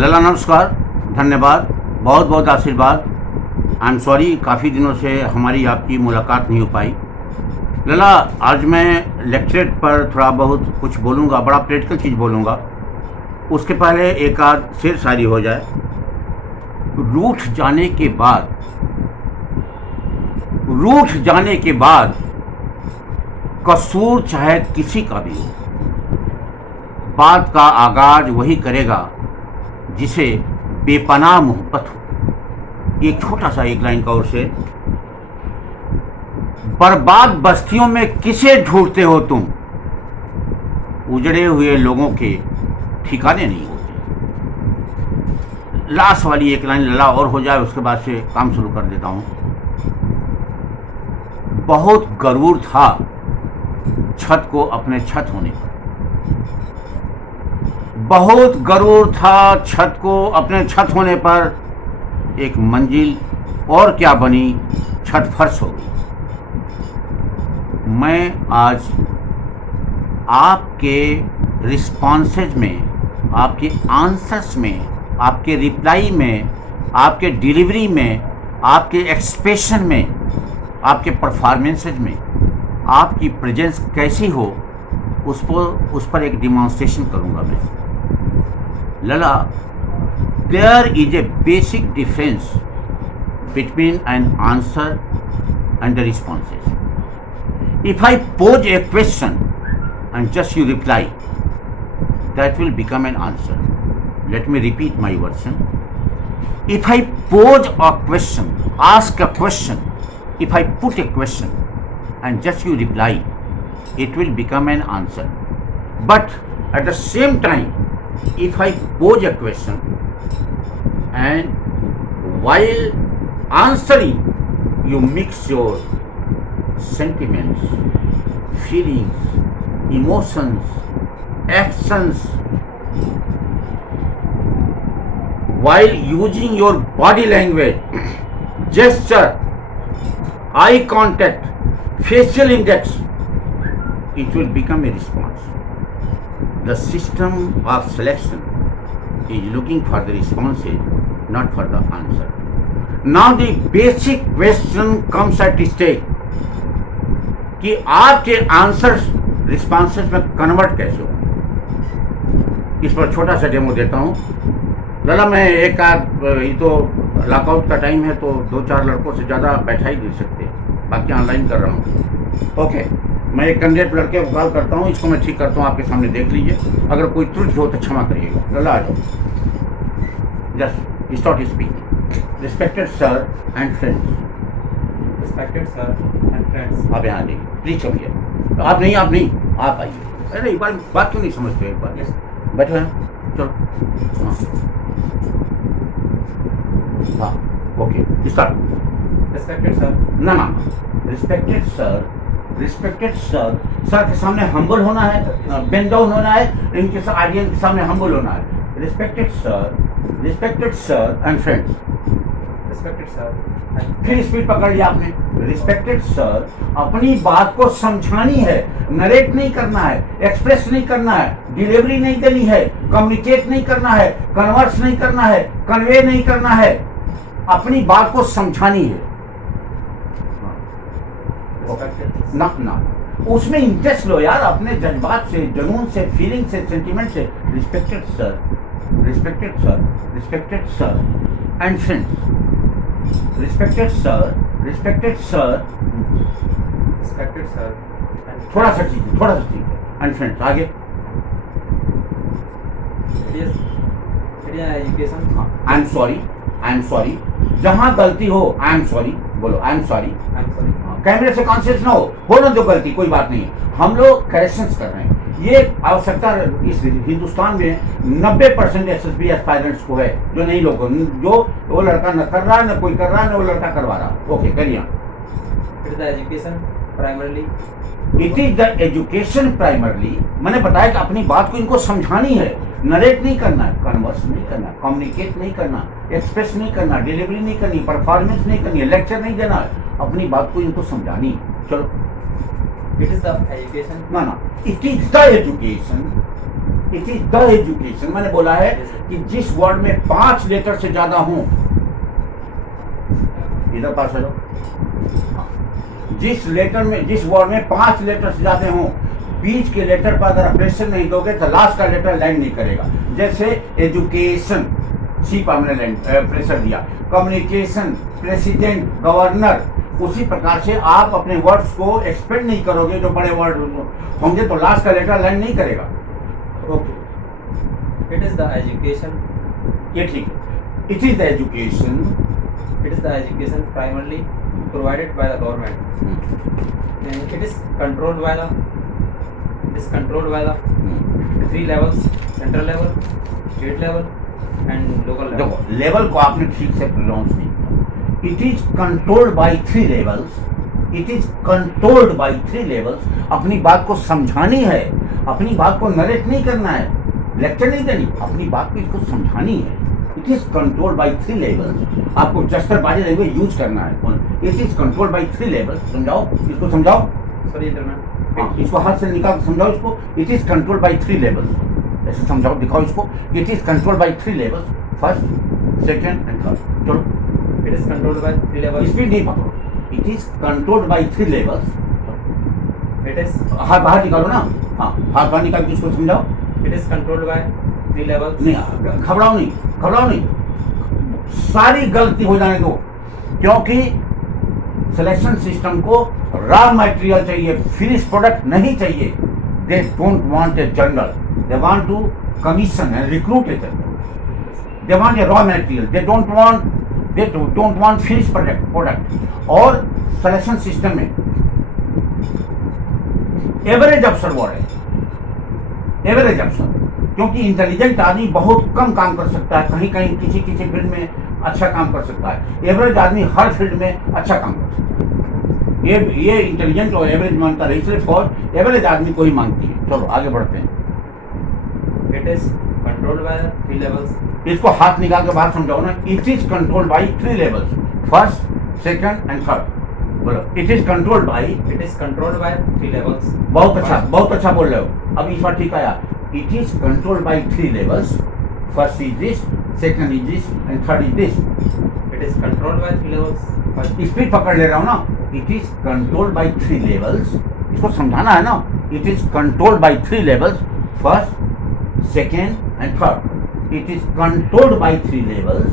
लला नमस्कार, धन्यवाद, बहुत बहुत आशीर्वाद। आई एम सॉरी, काफ़ी दिनों से हमारी आपकी मुलाकात नहीं हो पाई। लला, आज मैं लेक्चरेट पर थोड़ा बहुत कुछ बोलूँगा, बड़ा प्रैक्टिकल चीज़ बोलूँगा। उसके पहले एक आध शेर शायरी हो जाए। रूठ जाने के बाद कसूर चाहे किसी का भी हो, बात का आगाज वही करेगा जिसे बेपनाह मोहब्बत हो। एक छोटा सा एक लाइन का और शेर। बर्बाद बस्तियों में किसे ढूंढते हो तुम, उजड़े हुए लोगों के ठिकाने नहीं होते। लास्ट वाली एक लाइन लला और हो जाए, उसके बाद से काम शुरू कर देता हूं। बहुत गरूर था छत को अपने छत होने पर, बहुत गरूर था छत को अपने छत होने पर। एक मंजिल और क्या बनी, छत फर्श हो गई। मैं आज आपके रिस्पॉन्सेज में, आपके आंसर्स में, आपके रिप्लाई में, आपके डिलीवरी में, आपके एक्सप्रेशन में, आपके परफॉर्मेंसेज में आपकी प्रेजेंस कैसी हो, उस पर एक डिमॉन्स्ट्रेशन करूंगा मैं। लला, there is a basic difference between an answer and the responses. If I pose a question and just you reply, that will become an answer. Let me repeat my version. If I pose a question, ask a question, if I put a question and just you reply, it will become an answer. But at the same time, if I pose a question and while answering you mix your sentiments, feelings, emotions, actions, while using your body language, gesture, eye contact, facial index, it will become a response. The system of selection is looking for the responses, not for the answer. Now the basic question comes at stake कि आपके answers responses में convert कैसे हो। इस पर छोटा सा demo देता हूँ। लला, मैं एक आध, ये तो लॉकआउट का टाइम है तो 2-4 लड़कों से ज़्यादा बैठा ही नहीं सकते, बाकी ऑनलाइन कर रहा हूँ। ओके, मैं एक कैंडिडेट लड़के को कॉल करता हूँ, इसको मैं ठीक करता हूँ, आपके सामने देख लीजिए। अगर कोई त्रुटि हो तो क्षमा करिएगा। लला, आ जाओ, just start speaking. Respected sir and friends. Respected sir and friends. आप यहाँ आइए, प्लीज करिए। आप नहीं, आप आइए। अरे एक बार बात क्यों नहीं समझते? एक बार बैठो यहाँ, चलो। हाँ, ओके, स्टार्ट। Respected sir. ना, रिस्पेक्टेड सर, सर के सामने हम्बल होना है, बेंड डाउन होना है, इनके ऑडियंस के सामने हम्बल होना है। Respected sir and friends. Respected sir. फिर स्पीड पकड़ लिया आपने। रिस्पेक्टेड सर, अपनी बात को समझानी है, नरेट नहीं करना है, एक्सप्रेस नहीं करना है, डिलीवरी नहीं देनी है, कम्युनिकेट नहीं करना है, कन्वर्स नहीं करना है, कन्वे नहीं करना है, अपनी बात को समझानी है ना। उसमें इंटरेस्ट लो यार, अपने जज्बात से, जुनून से, फीलिंग से, सेंटिमेंट से। Respected sir and friends. Respected sir Respected sir. And थोड़ा सा चीज एंड फ्रेंड्स। आगे। education. आई एम सॉरी, जहां गलती हो आई एम सॉरी बोलो। I am sorry. I'm sorry. कैमरे से कॉन्शियस ना हो ना जो गलती, कोई बात नहीं है, हम लोग करेक्शंस कर रहे हैं। ये आवश्यकता इस हिंदुस्तान में 90% एसएसबी एस्पायरेंट्स को है, जो नहीं लोगों, जो वो लड़का न कर रहा, न कोई कर रहा, न वो लड़का करवा रहा। ओके, करिए। It is the education primarily. It is the education primarily. मैंने बताया कि अपनी बात को इनको समझानी है, नरेट नहीं करना है, कन्वर्स नहीं करना, कम्युनिकेट नहीं करना, एक्सप्रेस नहीं करना, डिलीवरी नहीं करनी, परफॉर्मेंस नहीं करनी है, लेक्चर नहीं देना है, अपनी बात को इनको समझानी। चलो, It is the education. ना, it is the education it is the education. मैंने बोला है कि जिस वर्ड में 5 लेटर से ज्यादा हों, इधर पास हो जाओ, जिस वर्ड में 5 लेटर से ज्यादा हों, बीच के लेटर पर अगर प्रेशर नहीं दोगे तो लास्ट का लेटर लैंड नहीं करेगा। जैसे एजुकेशन, सी पर हमने प्रेशर दिया, कम्युनिकेशन, प्रेसिडेंट, गवर्नर, उसी प्रकार से आप अपने वर्ड्स को एक्सपेंड नहीं करोगे, जो बड़े वर्ड होंगे तो लास्ट का लेटर लैंड नहीं करेगा। Okay, It is the education. ये ठीक है। It is the education, It is the education primarily provided by the government. And it is controlled by the 3 levels: central level, state level, and local level. देखो level को आपने ठीक से pronounce नहीं किया। It is controlled by 3 levels, it is controlled by 3 levels. अपनी बात को समझानी है, अपनी बात को नरेट नहीं करना है, लेक्चर नहीं देनी, अपनी बात को इसको समझानी है। It is controlled by 3 levels. आपको जस्टरबाजी लैंग्वेज यूज करना है। It is controlled by 3 levels. समझाओ, इसको समझाओ। Sorry, internet. हाँ, इसको हाथ से निकाल के समझाओ इसको। It is controlled by 3 levels. ऐसे समझाओ, दिखाओ इसको। It is controlled by 3 levels, first, second and third. चलो, It is controlled by 3 levels. Speed नहीं पकड़ो। It is controlled by 3 levels. It is हाथ बाहर निकालो ना। हाँ, हाथ बाहर निकाल के इसको समझाओ। It is controlled by 3 levels. नहीं, घबराओ नहीं, घबराओ नहीं, सारी गलती हो जाने दो, क्योंकि सिलेक्शन सिस्टम को रॉ मटेरियल चाहिए, फिनिश प्रोडक्ट नहीं चाहिए। They don't want a general, they want to commission and recruit a general. They want a raw material, they don't want finish product. और सिलेक्शन सिस्टम में average अफसर word है, average अफसर, क्योंकि intelligent आदमी बहुत कम काम कर सकता है, कहीं कहीं किसी फील्ड में अच्छा काम कर सकता है। एवरेज आदमी हर फील्ड में अच्छा काम कर सकता है। ये इंटेलिजेंट और एवरेज मानता है, इसलिए फौज एवरेज आदमी को ही मांगती है। चलो आगे बढ़ते हैं। It is controlled by 3 levels. इसको हाथ निकाल के बाहर समझाओ ना। It is controlled by 3 levels, first, second and third. बोलो, it is controlled by. It is controlled by 3 levels. बहुत अच्छा बोल रहे हो। अब इस बार ठीक आया। It is controlled by 3 levels, first is this, second is this and third is this. It is controlled by 3 levels. First, speed पकड़ ले रहा हूँ ना। It is controlled by 3 levels, इसको समझाना है ना। It is controlled by 3 levels, first, second and third. It is controlled by 3 levels,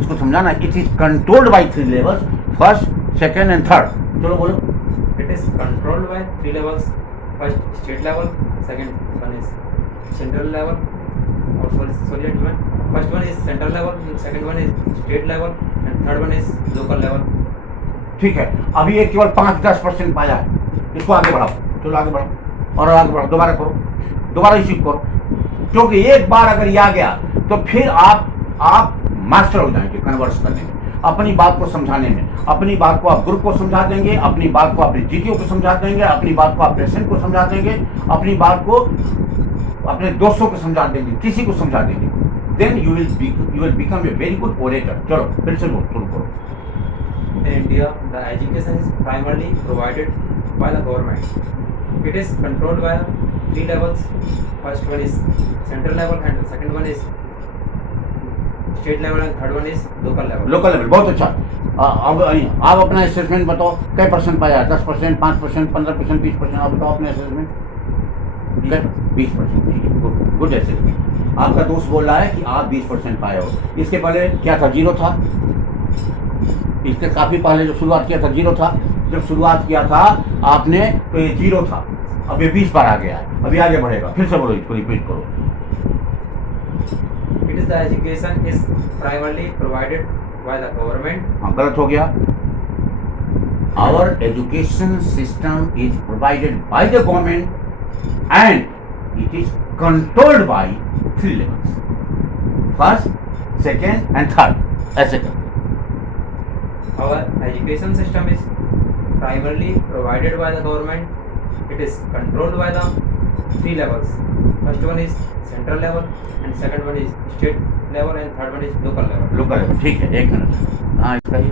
इसको समझाना। It is controlled by 3 levels, first, second and third. चलो बोलो। it is controlled by 3 levels. First, state level. Second one is central level. Or sorry, gentlemen. First one is central level. Second one is state level. And third one is local level. ठीक है, अभी ये केवल 5-10% पाया है, इसको आगे बढ़ाओ। चलो आगे बढ़ाओ और आगे बढ़ाओ, दोबारा करो, दोबारा इसी करो, क्योंकि एक बार अगर ये आ गया तो फिर आप मास्टर हो जाएंगे कन्वर्स करने में, अपनी बात को समझाने में। अपनी बात को आप ग्रुप को समझा देंगे, अपनी बात को अपने जीटीओ को समझा देंगे, अपनी बात को आप प्रेसिडेंट को समझा देंगे, अपनी बात को अपने दोस्तों को समझा देंगे, किसी को समझा देंगे। Then you will become a very good orator. चलो फिर से शुरू करो। In India, the education is primarily provided by the government. It is controlled by 3 levels. First one is central level, and the second one is state level, and third one is local level. Local level, बहुत अच्छा। अब आप अपना assessment बताओ, कै percent पाया? 10%, 5%, 15%, 20%? आप बताओ अपने असेसमेंट। 20%, ठीक है, गुड असेसमेंट। आपका दोस्त बोल रहा है कि आप 20% पाए हो। इसके पहले क्या था? 0 था। इसके काफ़ी पहले जो शुरुआत किया था 0 था। जब शुरुआत किया था आपने तो ये 0 था, अब ये 20 बार आ गया है, अभी आगे बढ़ेगा। फिर से बोलो, इसको रिपीट करो। It is the education is primarily provided by the government. हाँ, गलत हो गया। Our education system is provided by the government and it is controlled by 3 levels, first, second and third। ऐसे कर। Our education system is primarily provided by the government. It is controlled by the 3 levels. First one is central level, and second one is state level, and third one is local level. Local level, ठीक है। 1 minute. हाँ, इसका ही